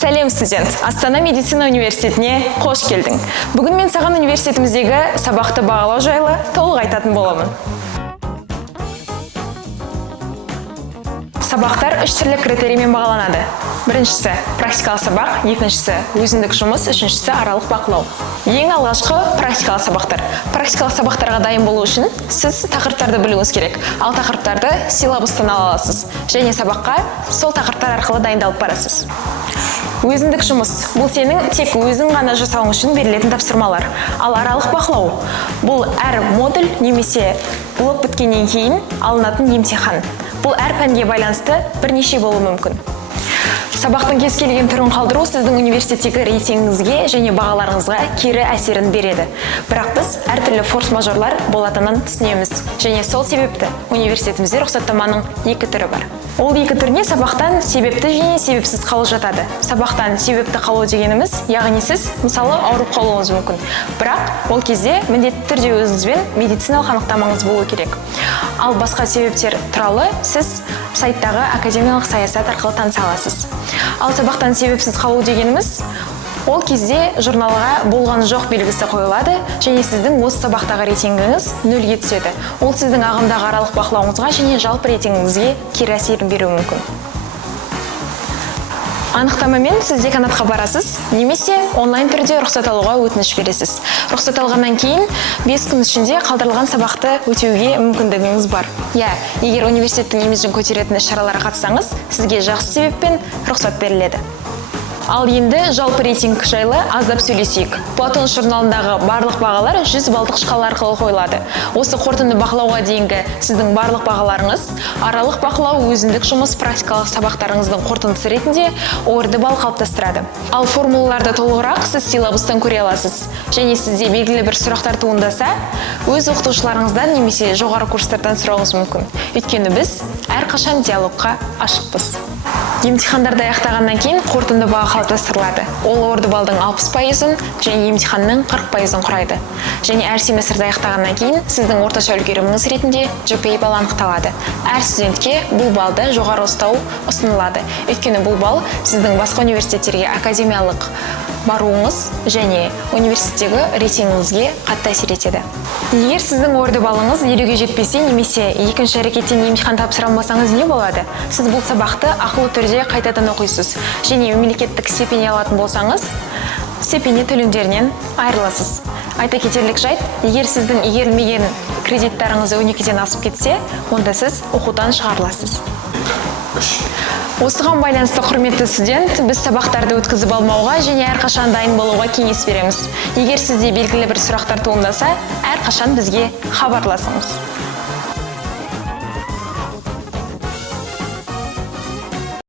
Сәлем, студент! Астана медицина университетіне қош келдің. Бүгін мен саған университетіміздегі сабақты бағалау жайлы толық айтатын боламын. Сабақтар үш түрлі критериймен бағаланады. Біріншісі практикалық сабақ, екіншісі өзіндік жұмыс, үшіншісі аралық бақылау. Ең алғашқы практикалық сабақтар. Практикалық сабақтарға дайын болу үшін сіз тақырыптарды білуіңіз керек, ал тақырыптарды силабустан ала аласыз және сабаққа сол тақырыптар арқылы дайындалып барасыз. Өзіндік жұмыс – бұл сенің тек өзің ғана жасауың үшін берілетін тапсырмалар. Ал аралық бақылау – бұл әр модуль немесе блок біткеннен кейін алынатын емтихан. Бұл әр пәнге байланысты бірнеше болуы мүмкін. Сабақтың кез келген түрін қалдыру сіздің университеттегі рейтингіңізге және бағаларыңызға кері әсерін береді. Бірақ біз әртүрлі форс-мажорлар болатынын түсінеміз. Және сол себепті университетімізде рұқсаттаманың екі түрі бар. Ол екі түріне сабақтан себепті және себепсіз қалу жатады. Сабақтан себепті қалу дегеніміз, яғни сіз мысалы ауырып қалуыңыз мүмкін. Бірақ ол кезде міндетті түрде өзіңізбен медициналық анықтамаңыз болу керек. Ал басқа себептер туралы сіз сайттағы академиялық саясат арқылы таныса аласыз. Ал сабақтан себепсіз қалу дегеніміз, ол кезде журналға болған жоқ белгісі қойылады және сіздің осы сабақтағы рейтингіңіз нөлге түседі. Ол сіздің ағымдағы аралық бақылауыңызға және жалпы рейтингіңізге кері әсерін беруі мүмкін. Анықтамамен сіз деканатқа барасыз, немесе онлайн түрде рұқсат алуға өтініш бересіз. Рұқсат алғаннан кейін 5 күн ішінде қалдырылған сабақты өтеуге мүмкіндігіңіз бар. Егер университеттің имиджін көтеретін іс-шараларға қатыссаңыз, сізге жақсы себеппен рұқсат беріледі. Ал енді жалпы рейтинг жайлы аздап сөйлесейік. Платон журналындағы барлық бағалар 100 балдық шкала арқылы қойылады. Осы қорытынды бақылауға дейінгі сіздің барлық бағаларыңыз аралық бақылау, өзіндік жұмыс, практикалық сабақтарыңыздың қорытындысы ретінде орды балл қалыптастырады. Ал формулаларды толығырақ сіз силабустан көре аласыз. Және сізде белгілі бір сұрақтар туындаса, өз оқытушыларыңыздан немесе жоғары курстардан сұрауыңыз мүмкін. Өйткені біз әрқашан диалогқа ашықпыз. Емтихандарды аяқтағаннан кейін қорытынды баға қалыптастырылады. Ол орды балдың 60%-ын және емтиханның 40%-ын құрайды. Және әр семестрді аяқтағаннан кейін сіздің орташа үлгеріміңіз ретінде GPA балл анықталады. Әр студентке бұл балды жоғары ұстау ұсынылады. Өйткені бұл балл сіздің басқа университеттерге академиялық баруыңыз және университеттегі рейтингіңізге қатты әсер етеді. Егер сіздің орды баллыңыз 50-ге жетпесе немесе екінші әрекеттен емтихан тапсыра алмасаңыз не болады? Сіз бұл сабақты ақылы түрде қайтадан оқисыз және мемлекеттік стипендия алатын болсаңыз, стипендия төлемдерінен айырыласыз. Айта кетерлік жайт, егер сіздің игерілмеген кредиттарыңыз 12-ден асып кетсе, онда сіз оқудан шығарыласыз. Осыған байланысты, құрметті студент, біз сабақтарды өткізіп алмауға және әрқашан дайын болуға кеңес береміз. Егер сізде белгілі бір сұрақтар туындаса, әрқашан бізге хабарласыңыз.